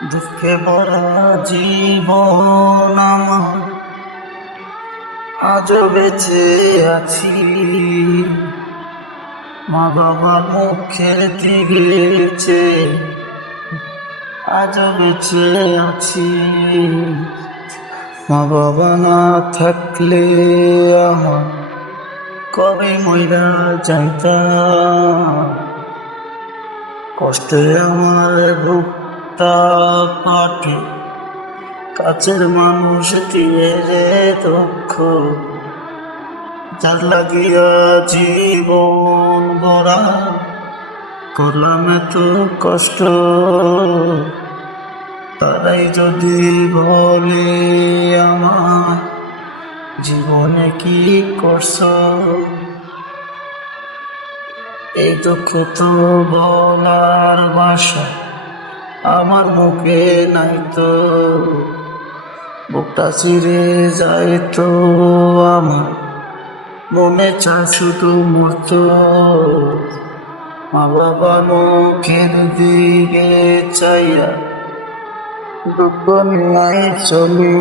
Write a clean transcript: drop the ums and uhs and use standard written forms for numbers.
দুঃখে ভরা জীবন আমার, আজও বেঁচে আছি। মা বাবার মুখের দিকে চেয়ে আজও বেঁচে আছি। মা বাবা না থাকলে আমার কবে মইরা যাইতাম। কষ্টে আমার বুকটা পাটে, কাছের মানুষ দিয়ে রে দুঃখ, যার লাগিয়া জীবন গড়া করলাম এত কষ্ট। তারাই যদি বলে আমার জীবনে কি করছ, এই দুঃখ তো বলার ভাষা আমার বুকে নাই তো। বুকটা চিরে যায় তো আমার, মনে চায় শুধু মরতো। মা বাবা মুখের দিকে চাইয়া দুঃখ নিয়ে চলি।